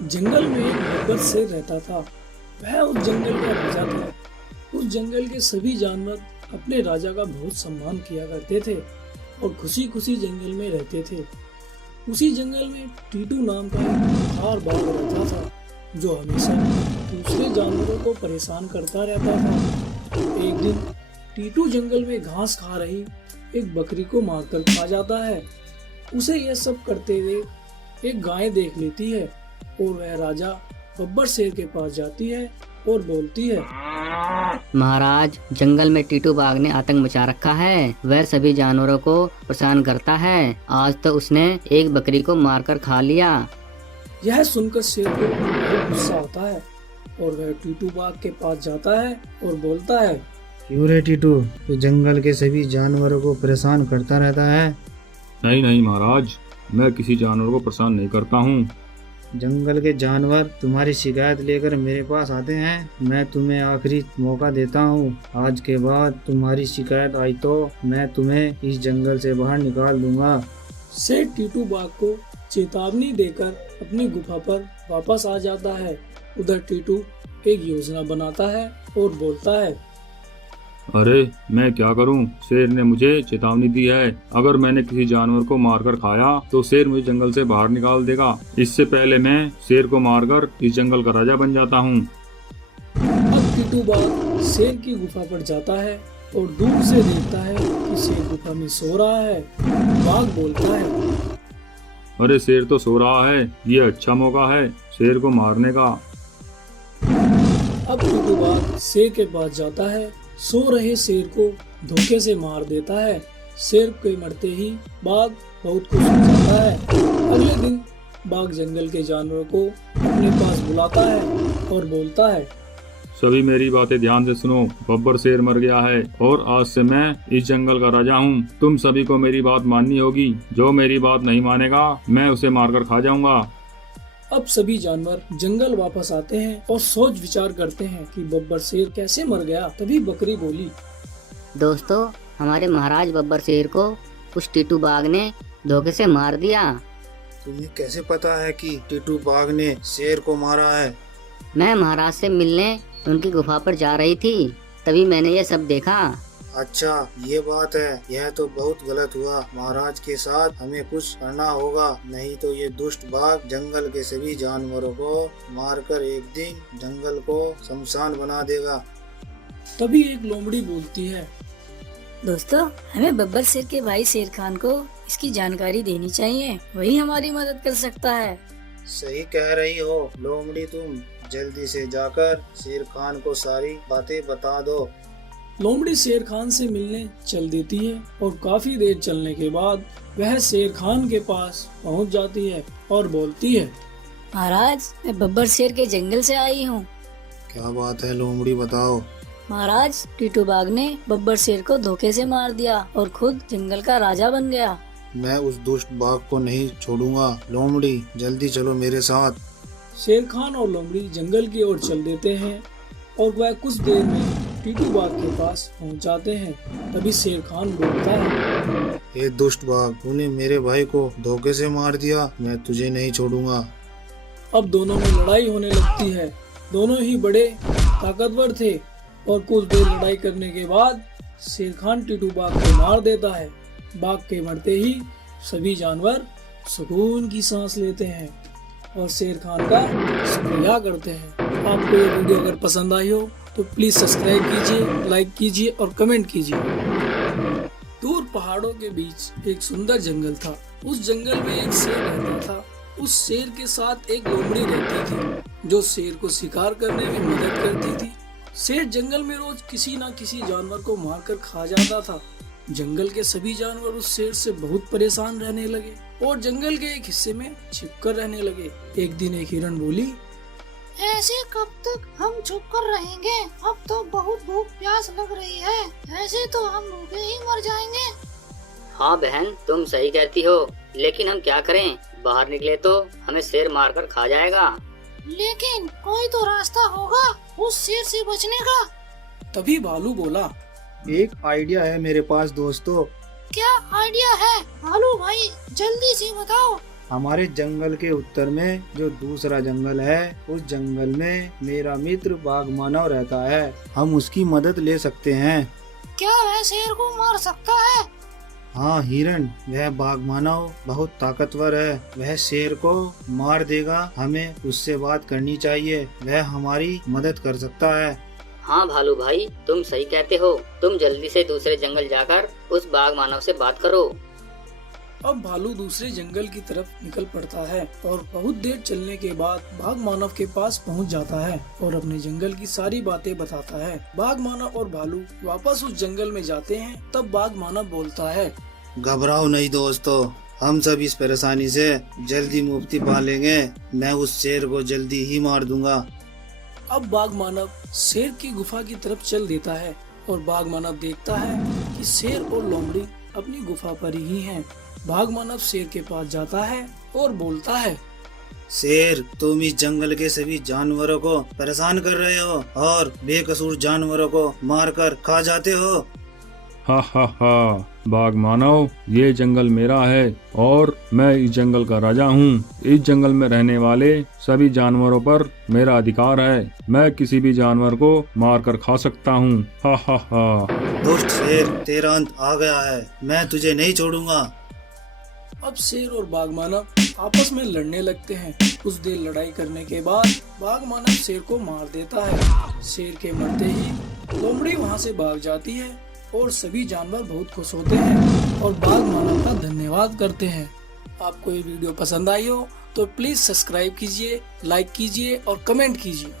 जंगल में एक बब्बर शेर रहता था। वह उस जंगल का राजा था। उस जंगल के सभी जानवर अपने राजा का बहुत सम्मान किया करते थे और खुशी खुशी जंगल में रहते थे। उसी जंगल में टीटू नाम का एक खूंखार बाघ रहता था जो हमेशा दूसरे जानवरों को परेशान करता रहता था। एक दिन टीटू जंगल में घास खा रही एक बकरी को मारकर खा जाता है। उसे यह सब करते हुए एक गाय देख लेती है और वह राजा बब्बर शेर के पास जाती है और बोलती है, महाराज, जंगल में टीटू बाघ ने आतंक मचा रखा है। वह सभी जानवरों को परेशान करता है। आज तो उसने एक बकरी को मारकर खा लिया। यह सुनकर शेर को बहुत गुस्सा आता है और वह टीटू बाघ के पास जाता है और बोलता है, क्यों रे टीटू, तो जंगल के सभी जानवरों को परेशान करता रहता है। नहीं नहीं महाराज, मैं किसी जानवर को परेशान नहीं करता हूँ। जंगल के जानवर तुम्हारी शिकायत लेकर मेरे पास आते हैं। मैं तुम्हें आखिरी मौका देता हूँ। आज के बाद तुम्हारी शिकायत आई तो मैं तुम्हें इस जंगल से बाहर निकाल दूंगा। शेर टीटू बाघ को चेतावनी देकर अपनी गुफा पर वापस आ जाता है। उधर टीटू एक योजना बनाता है और बोलता है, अरे मैं क्या करूं? शेर ने मुझे चेतावनी दी है। अगर मैंने किसी जानवर को मारकर खाया तो शेर मुझे जंगल से बाहर निकाल देगा। इससे पहले मैं शेर को मारकर इस जंगल का राजा बन जाता हूं। अब टीटू बाघ शेर की गुफा पर जाता है और दूर से देखता है कि शेर गुफा में सो रहा है। बाघ बोलता है, अरे शेर तो सो रहा है, ये अच्छा मौका है शेर को मारने का। अब टीटू बाघ शेर के पास जाता है, सो रहे शेर को धोखे से मार देता है। शेर के मरते ही बाघ बहुत खुश हो जाता है। अगले दिन बाघ जंगल के जानवरों को अपने पास बुलाता है और बोलता है, सभी मेरी बातें ध्यान से सुनो। बब्बर शेर मर गया है और आज से मैं इस जंगल का राजा हूँ। तुम सभी को मेरी बात माननी होगी। जो मेरी बात नहीं मानेगा मैं उसे मारकर खा जाऊंगा। अब सभी जानवर जंगल वापस आते हैं और सोच विचार करते हैं कि बब्बर शेर कैसे मर गया। तभी बकरी बोली, दोस्तों, हमारे महाराज बब्बर शेर को उस टीटू बाघ ने धोखे से मार दिया। तुम्हें कैसे पता है कि टीटू बाघ ने शेर को मारा है? मैं महाराज से मिलने उनकी गुफा पर जा रही थी, तभी मैंने ये सब देखा। अच्छा, ये बात है। यह तो बहुत गलत हुआ। महाराज के साथ हमें कुछ करना होगा, नहीं तो ये दुष्ट बाघ जंगल के सभी जानवरों को मारकर एक दिन जंगल को शमशान बना देगा। तभी एक लोमड़ी बोलती है, दोस्तों, हमें बब्बर शेर के भाई शेर खान को इसकी जानकारी देनी चाहिए। वही हमारी मदद कर सकता है। सही कह रही हो लोमड़ी, तुम जल्दी से जाकर शेर खान को सारी बातें बता दो। लोमड़ी शेर खान से मिलने चल देती है और काफी देर चलने के बाद वह शेर खान के पास पहुंच जाती है और बोलती है, महाराज, मैं बब्बर शेर के जंगल से आई हूँ। क्या बात है लोमड़ी, बताओ। महाराज, टीटू बाघ ने बब्बर शेर को धोखे से मार दिया और खुद जंगल का राजा बन गया। मैं उस दुष्ट बाघ को नहीं छोड़ूंगा। लोमड़ी, जल्दी चलो मेरे साथ। शेर खान और लोमड़ी जंगल की ओर चल देते हैं और वह कुछ देर में टीटू बाघ के पास पहुंच जाते हैं। तभी शेर खान बोलता है, हे दुष्ट बाघ, तूने मेरे भाई को धोखे से मार दिया। मैं तुझे नहीं छोड़ूंगा। अब दोनों में लड़ाई होने लगती है। दोनों ही बड़े ताकतवर थे और कुछ देर लड़ाई करने के बाद शेर खान टीटू बाघ को मार देता है। बाघ के मरते ही सभी जानवर सुकून की सांस लेते हैं और शेर खान का शुक्रिया करते हैं। आपको ये वीडियो अगर पसंद आई हो तो प्लीज सब्सक्राइब कीजिए, लाइक कीजिए और कमेंट कीजिए। दूर पहाड़ों के बीच एक सुंदर जंगल था। उस जंगल में एक शेर रहता था। उस शेर के साथ एक लोमड़ी रहती थी जो शेर को शिकार करने में मदद करती थी। शेर जंगल में रोज किसी न किसी जानवर को मारकर खा जाता था। जंगल के सभी जानवर उस शेर से बहुत परेशान रहने लगे और जंगल के एक हिस्से में छिपकर रहने लगे। एक दिन एक हिरण बोली, ऐसे कब तक हम छुप कर रहेंगे? अब तो बहुत भूख प्यास लग रही है। ऐसे तो हम भूखे ही मर जाएंगे। हाँ बहन, तुम सही कहती हो, लेकिन हम क्या करें? बाहर निकले तो हमें शेर मारकर खा जाएगा। लेकिन कोई तो रास्ता होगा उस शेर से बचने का। तभी भालू बोला, एक आइडिया है मेरे पास दोस्तों। क्या आइडिया है भालू भाई? जल्दी से बताओ। हमारे जंगल के उत्तर में जो दूसरा जंगल है, उस जंगल में मेरा मित्र बाघ मानव रहता है। हम उसकी मदद ले सकते हैं। क्या वह शेर को मार सकता है? हाँ हिरण, वह बाघ मानव बहुत ताकतवर है। वह शेर को मार देगा। हमें उससे बात करनी चाहिए, वह हमारी मदद कर सकता है। हाँ भालू भाई, तुम सही कहते हो। तुम जल्दी से दूसरे जंगल जाकर उस बाघ मानव से बात करो। अब भालू दूसरे जंगल की तरफ निकल पड़ता है और बहुत देर चलने के बाद बाघ मानव के पास पहुंच जाता है और अपने जंगल की सारी बातें बताता है। बाघ मानव और भालू वापस उस जंगल में जाते हैं। तब बाघ मानव बोलता है, घबराओ नहीं दोस्तों, हम सब इस परेशानी से जल्दी मुक्ति पा लेंगे। मैं उस शेर को जल्दी ही मार दूंगा। अब बाघ मानव शेर की गुफा की तरफ चल देता है और बाघ मानव देखता है कि शेर और लोमड़ी अपनी गुफा पर ही हैं। बाघ मानव शेर के पास जाता है और बोलता है, शेर, तुम इस जंगल के सभी जानवरों को परेशान कर रहे हो और बेकसूर जानवरों को मारकर खा जाते हो। हा हा हा, बाघ मानव, ये जंगल मेरा है और मैं इस जंगल का राजा हूँ। इस जंगल में रहने वाले सभी जानवरों पर मेरा अधिकार है। मैं किसी भी जानवर को मार कर खा सकता हूँ। हा हा हा। दुष्ट शेर, तेरा अंत आ गया है। मैं तुझे नहीं छोड़ूंगा। अब शेर और बाघ मानव आपस में लड़ने लगते हैं। कुछ देर लड़ाई करने के बाद बाघ मानव शेर को मार देता है। शेर के मरते ही लोमड़ी वहाँ से भाग जाती है और सभी जानवर बहुत खुश होते हैं और बाघ मानव का धन्यवाद करते हैं। आपको ये वीडियो पसंद आई हो तो प्लीज सब्सक्राइब कीजिए, लाइक कीजिए और कमेंट कीजिए।